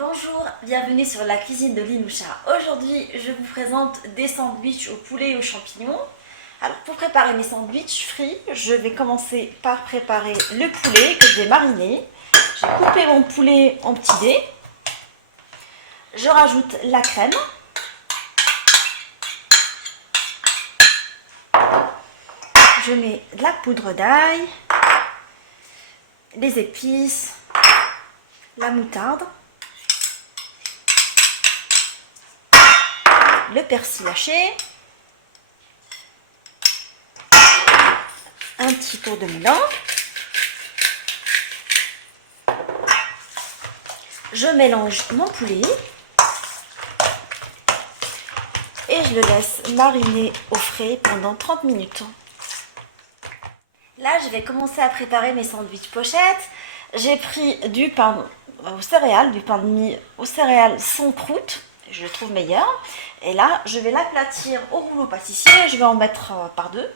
Bonjour, bienvenue sur la cuisine de Linoucha. Aujourd'hui, je vous présente des sandwichs au poulet et aux champignons. Alors, pour préparer mes sandwichs frits, je vais commencer par préparer le poulet que je vais mariner. J'ai coupé mon poulet en petits dés. Je rajoute la crème. Je mets de la poudre d'ail, les épices, la moutarde, le persil haché, un petit tour de moulin. Je mélange mon poulet et je le laisse mariner au frais pendant 30 minutes. Là, je vais commencer à préparer mes sandwichs pochettes. J'ai pris du pain aux céréales, du pain de mie aux céréales sans croûte. Je le trouve meilleur. Et là, je vais l'aplatir au rouleau pâtissier. Je vais en mettre par deux.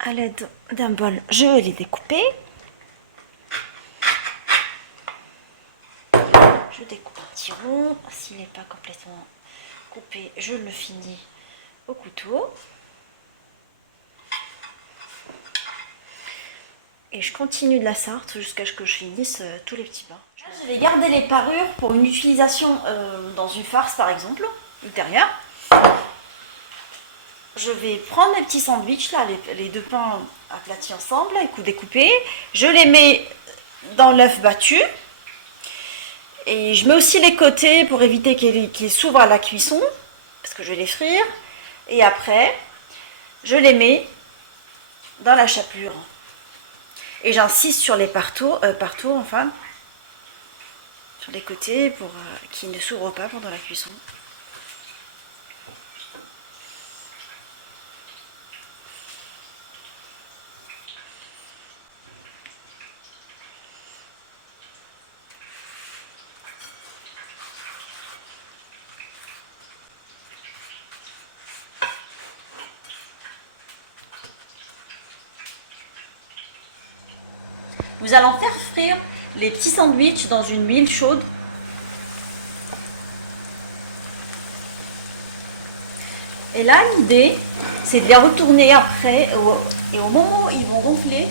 À l'aide d'un bol, je vais les découper. Je découpe un petit rond. S'il n'est pas complètement coupé, je le finis au couteau. Et je continue de la sorte jusqu'à ce que je finisse tous les petits pains. Je vais garder les parures pour une utilisation dans une farce par exemple, ultérieure. Je vais prendre mes petits sandwichs, là, les deux pains aplatis ensemble, et découpés. Je les mets dans l'œuf battu. Et je mets aussi les côtés pour éviter qu'ils s'ouvrent à la cuisson, parce que je vais les frire. Et après, je les mets dans la chapelure. Et j'insiste sur les partout, enfin, sur les côtés pour qu'ils ne s'ouvrent pas pendant la cuisson. Nous allons faire frire les petits sandwichs dans une huile chaude. Et là, l'idée, c'est de les retourner après, et au moment où ils vont gonfler,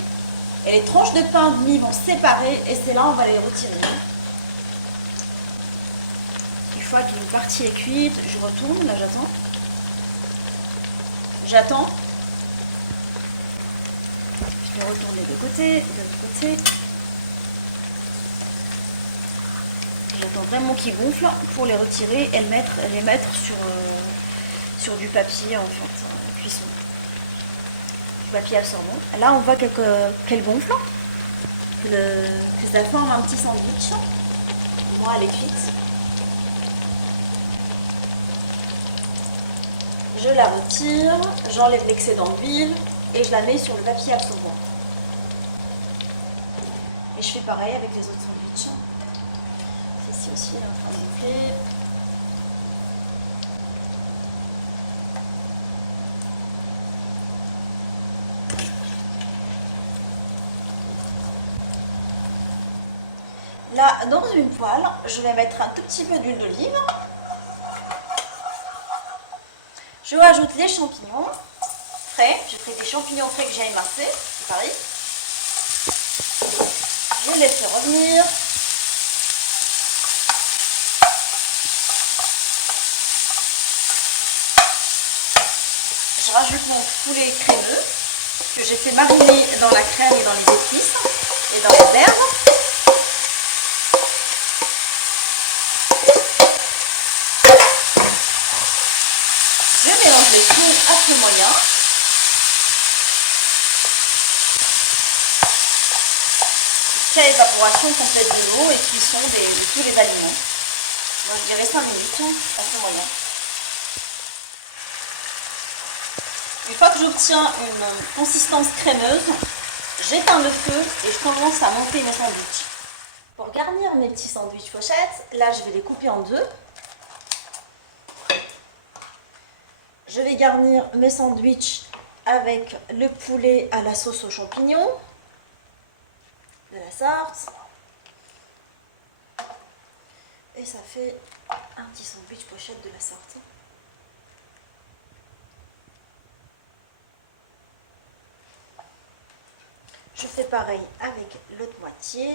et les tranches de pain de mie vont se séparer, et c'est là où on va les retirer. Une fois qu'une partie est cuite, je retourne, là j'attends. J'attends. Je vais retourner de l'autre côté. J'attends vraiment qu'ils gonflent pour les retirer et les mettre sur du papier en fait, cuisson. Du papier absorbant. Là on voit qu'elle gonfle, que ça forme un petit sandwich. Moi elle est cuite. Je la retire, j'enlève l'excédent d'huile et je la mets sur le papier absorbant. Et je fais pareil avec les autres sandwichs. Ceci aussi est en train de gonfler. Là, dans une poêle, je vais mettre un tout petit peu d'huile d'olive. Je rajoute les champignons frais. J'ai pris des champignons frais que j'ai émincés, c'est pareil. Je les fais revenir. Je rajoute mon poulet crémeux que j'ai fait mariner dans la crème et dans les épices et dans les herbes. Je mélange les tout à feu moyen. fait évaporation complète de l'eau et cuisson de tous les aliments. Moi je dirais 5 minutes, à ce moyen. Une fois que j'obtiens une consistance crémeuse, j'éteins le feu et je commence à monter mes sandwichs. Pour garnir mes petits sandwichs pochettes, là je vais les couper en deux. Je vais garnir mes sandwichs avec le poulet à la sauce aux champignons, de la sorte. Et ça fait un petit sandwich pochette de la sorte. Je fais pareil avec l'autre moitié.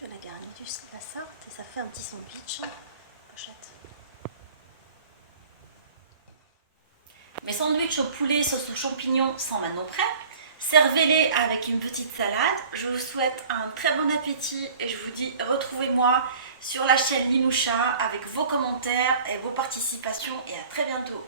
Je la garnis de la sorte et ça fait un petit sandwich pochette. Mes sandwichs au poulet sauce aux champignons sont maintenant prêts. Servez-les avec une petite salade. Je vous souhaite un très bon appétit et je vous dis retrouvez-moi sur la chaîne Linoucha avec vos commentaires et vos participations et à très bientôt.